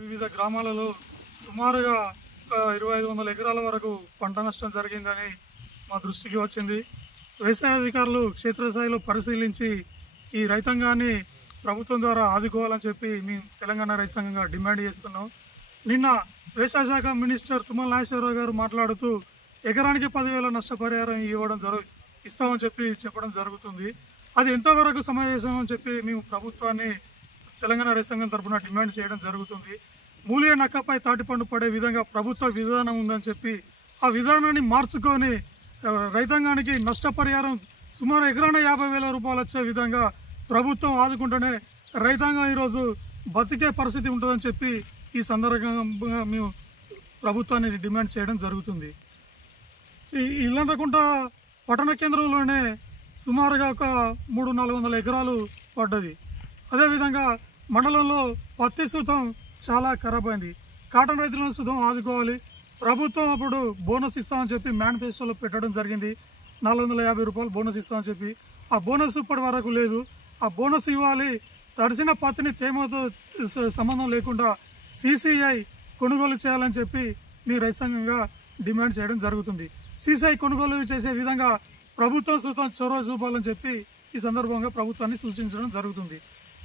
వివిధ గ్రామాలలో సుమారుగా 2500 ఎకరాల వరకు పంట నష్టం జరిగిందని మా దృష్టికి వచ్చింది. వ్యవసాయ అధికారులు క్షేత్రస్థాయిలో పరిశీలించి ఈ రైతాంగాన్ని ప్రభుత్వం ద్వారా ఆదుకోవాలని చెప్పి మేము తెలంగాణ రైతు సంఘంగా డిమాండ్ చేస్తున్నాం. నిన్న వ్యవసాయ శాఖ మినిస్టర్ తుమ్మల నాగేశ్వరరావు గారు మాట్లాడుతూ ఎకరానికి 10,000 నష్టపరిహారం ఇస్తామని చెప్పడం జరుగుతుంది. అది ఎంతవరకు సమావేశం అని చెప్పి మేము ప్రభుత్వాన్ని తెలంగాణ రైతు సంఘం తరఫున డిమాండ్ చేయడం జరుగుతుంది. మూలియ నక్కపై తాటిపండు పడే విధంగా ప్రభుత్వ విధానం ఉందని చెప్పి ఆ విధానాన్ని మార్చుకొని రైతాంగానికి నష్టపరిహారం సుమారు ఎకరాన 50,000 రూపాయలు వచ్చే విధంగా ప్రభుత్వం ఆదుకుంటేనే రైతాంగం ఈరోజు బతికే పరిస్థితి ఉంటుందని చెప్పి ఈ సందర్భంగా మేము ప్రభుత్వాన్ని డిమాండ్ చేయడం జరుగుతుంది. ఇల్లంతకుంట పట్టణ కేంద్రంలోనే సుమారుగా ఒక 300-400 ఎకరాలు పడ్డది. అదేవిధంగా మండలంలో పత్తి సుతం చాలా ఖరాబ్ అయింది. కాటన్ రైతులను సుతం ఆదుకోవాలి. ప్రభుత్వం అప్పుడు బోనస్ ఇస్తామని చెప్పి మేనిఫెస్టోలో పెట్టడం జరిగింది. 450 రూపాయలు బోనస్ ఇస్తామని చెప్పి ఆ బోనస్ ఇప్పటి వరకు లేదు. ఆ బోనస్ ఇవ్వాలి. తడిసిన పత్తిని తేమతో సంబంధం లేకుండా CCI కొనుగోలు చేయాలని చెప్పి మీ రైతు సంఘంగా డిమాండ్ చేయడం జరుగుతుంది. CCI కొనుగోలు చేసే విధంగా ప్రభుత్వం సుతం చొరవ చూపాలని చెప్పి ఈ సందర్భంగా ప్రభుత్వాన్ని సూచించడం జరుగుతుంది.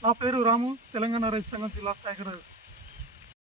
నా పేరు రాము, తెలంగాణ రైతు సంఘం జిల్లా సహాయక